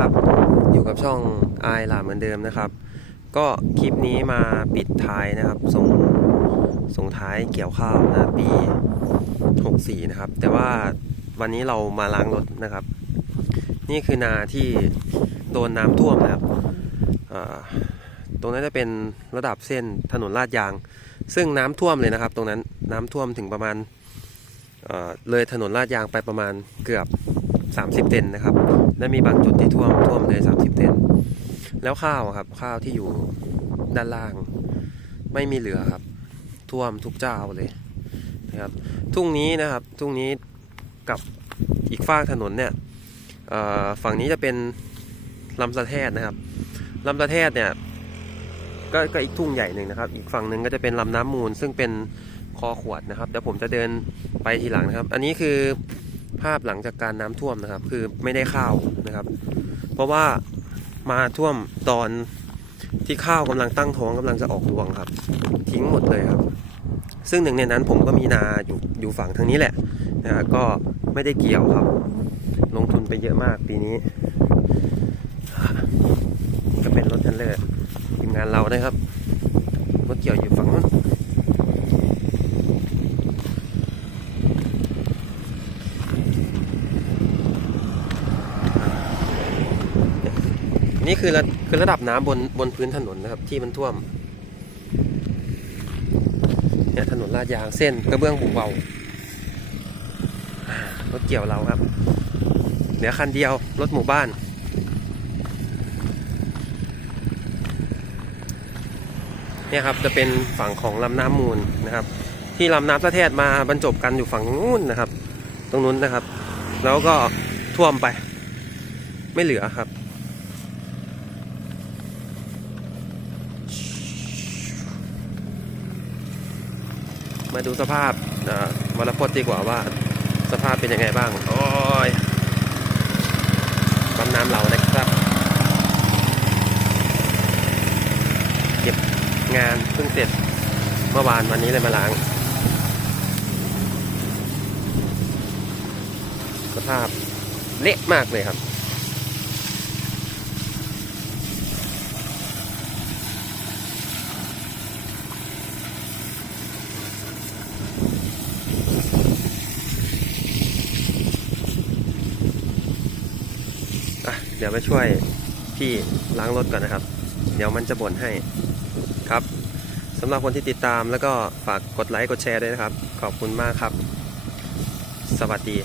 ครับ อยู่กับช่องไอหลาเหมือนเดิมนะครับ ก็คลิปนี้มาปิดท้ายนะครับ ส่งส่งท้ายเกี่ยวข้าวนะปี 64 นะครับ แต่ว่าวันนี้เรามาล้างรถนะครับ นี่คือนาที่โดนน้ำท่วมนะครับตรงนั้นจะเป็นระดับเส้นถนนลาดยาง ซึ่งน้ำท่วมเลยนะครับ ตรงนั้นน้ำท่วมถึงประมาณเเลยถนนลาดยางไปประมาณเกือบ 30 เซนนะครับ และมีบางจุดที่ท่วมท่วมเลย 30 เซนแล้วข้าวครับ ข้าวที่อยู่ด้านล่าง ไม่มีเหลือครับ ท่วมทุกเจ้าเลยนะครับทุ่งนี้นะครับทุ่งนี้กับอีกฝากถนนเนี่ยฝั่งนี้จะเป็นลำสะแทดนะครับลำสะแทดเนี่ยก็ก็อีกทุ่งใหญ่หนึ่งนะครับ อีกฝั่งหนึ่งก็จะเป็นลำน้ำมูล ซึ่งเป็นคอขวดนะครับเดี๋ยวผมจะเดินไปทีหลังนะครับ อันนี้คือ ภาพหลังจากการน้ำท่วมนะครับ คือไม่ได้ข้าวนะครับ เพราะว่ามาท่วมตอนที่ข้าวกำลังตั้งท้องกำลังจะออกรวงครับ ทิ้งหมดเลยครับ ซึ่งหนึ่งในนั้นผมก็มีนาอยู่อยู่ฝั่งทางนี้แหละนะก็ไม่ได้เกี่ยวครับ ลงทุนไปเยอะมากปีนี้ ก็เป็นรถทันเลอร์ทีมงานเรานะครับรถเกี่ยวอยู่ฝั่งนู้น นี่คือระคือระดับน้ำบนบนพื้นถนนนะครับ ที่มันท่วมเนี่ยถนนลาดยางเส้นกระเบื้องบุเบารถเกี่ยวเราครับเหลือคันเดียวรถหมู่บ้าน เนี่ยครับจะเป็นฝั่งของลำน้ำมูลนะครับ ที่ลำน้ำสะแทดมาบรรจบกันอยู่ฝั่งนู้นนะครับ ตรงนู้นนะครับ แล้วก็ท่วมไป ไม่เหลือครับ มาดูสภาพอ่าวรพจน์ดีกว่าว่าสภาพเป็นยังไงบ้าง โอ้ยปั๊มน้ำเรานะครับ เก็บงานเพิ่งเสร็จเมื่อวานวันนี้เลยมาล้าง สภาพเละมากเลยครับ อะเดี๋ยวไปช่วยพี่ล้างรถก่อนนะครับ เดี๋ยวมันจะบ่นให้ครับสำหรับคนที่ติดตามแล้วก็ฝากกดไลค์กดแชร์ด้วยนะครับ ขอบคุณมากครับ สวัสดี